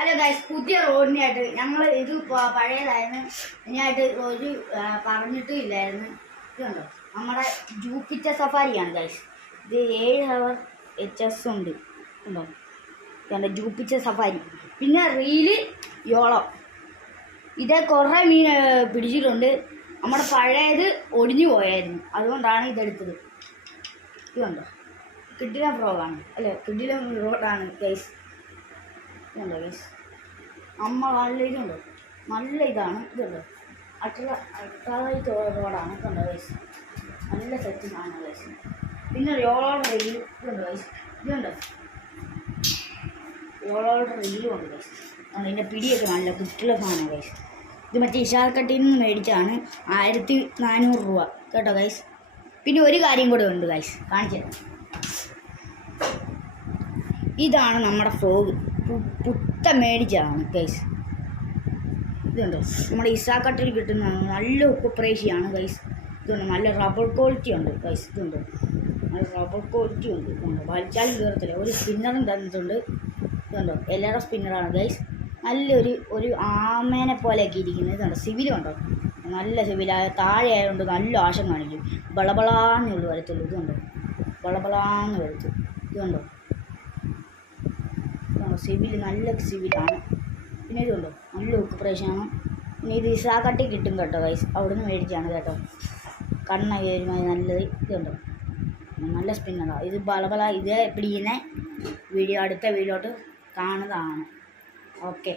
Hello guys, പുതിയ റോഡിനായിട്ട് ഞങ്ങൾ ഇത് പഴയതായിരുന്നു. ഇതിനായിട്ട് ഒരു പറഞ്ഞിട്ടും ഇല്ലായിരുന്നു. ഇതുണ്ടോ നമ്മുടെ ജൂപ്പിറ്റർ സഫാരിയാണ് ഗൈസ്. ഇത് 7 ഹവർ HS ഉണ്ട്. ഉണ്ടോ ഇതുണ്ട് ജൂപ്പിറ്റർ സഫാരി. പിന്നെ റീല് യോളം. ഇത് കുറേ മീൻ പിടിച്ചിട്ടുണ്ട്. നമ്മുടെ പഴയത് ഒടിഞ്ഞു പോയായിരുന്നു, അതുകൊണ്ടാണ് ഇതെടുത്തത്. ഇതുണ്ടോ കിഡില ഫ്രോഗാണ് അല്ലേ, കിഡില റോഡാണ് ഗൈസ്. ഇതുണ്ടോ ഗൈസ്, നല്ല ഇതുണ്ടോ, നല്ല ഇതാണ്. ഇതുണ്ടോ അൾട്രാലൈറ്റ് റോഡാണ്. ഇതുണ്ടോ ഗൈസ്, നല്ല സെറ്റിംഗാണ് ഗൈസ്. പിന്നെ യോളോടെ റെയിൽ ഇതുണ്ടോ ഗൈസ്. ഇതുണ്ടോ യോളോടെ റെയിലും ഉണ്ട് ഗൈസ്. അതിൻ്റെ പിടിയൊക്കെ നല്ല കിട്ടുള്ള സാധനം ഗൈസ്. ഇത് മറ്റേ ഇഷാർക്കട്ടിൽ നിന്ന് മേടിച്ചാണ് 1400 രൂപ കേട്ടോ ഗൈസ്. പിന്നെ ഒരു കാര്യം കൂടെ ഉണ്ട് ഗൈസ്, കാണിച്ചു. ഇതാണ് നമ്മുടെ ഫ്രോഗ്, പുത്ത മേടിച്ചതാണ് ഗൈസ്. ഇതുണ്ട് നമ്മുടെ ഇസാക്കട്ടിൽ കിട്ടുന്ന നല്ല ഉപ്പുപ്രേശിയാണ് ഗൈസ്. ഇതുണ്ട് നല്ല റബ്ബർ ക്വാളിറ്റി ഉണ്ട് ഗൈസ്. ഇതുണ്ട് നല്ല റബ്ബർ ക്വാളിറ്റി ഉണ്ട്. ഇതുണ്ട് വലിച്ചാലും കയറത്തില്ല. ഒരു സ്പിന്നറും തന്നിട്ടുണ്ട്. ഇതുണ്ടോ എല്ലാവരുടെ സ്പിന്നറാണ് ഗൈസ്. ഒരു ആമേനെ പോലെയൊക്കെ ഇരിക്കുന്നത്. ഇതുണ്ട് സിവിലും ഉണ്ടോ, നല്ല സിവിലായ താഴെ ആയതുകൊണ്ട് നല്ല ആശം കാണിക്കും. ബളബളാന്ന് വരത്തുള്ളൂ. ഇതുണ്ടോ ബളബളാന്ന് വരത്തും. ഇതുണ്ടോ സിവിൽ നല്ല സിവിലാണ്. പിന്നെ ഇതുണ്ടോ നല്ല ഉപ്പുപ്രേശാണ്. പിന്നെ ഇത് ഇസാക്കട്ടി കിട്ടും കേട്ടോ ഗൈസ്, അവിടുന്ന് മേടിച്ചാണ് കേട്ടോ. കണ്ണയുമായി നല്ലത്. ഇതുണ്ടോ നല്ല സ്പിന്നറാണ് ഇത്. ബളബള ഇത് പിടിക്കുന്ന വീഡിയോ അടുത്ത വീഡിയോട്ട് കാണുന്നതാണ്. ഓക്കെ.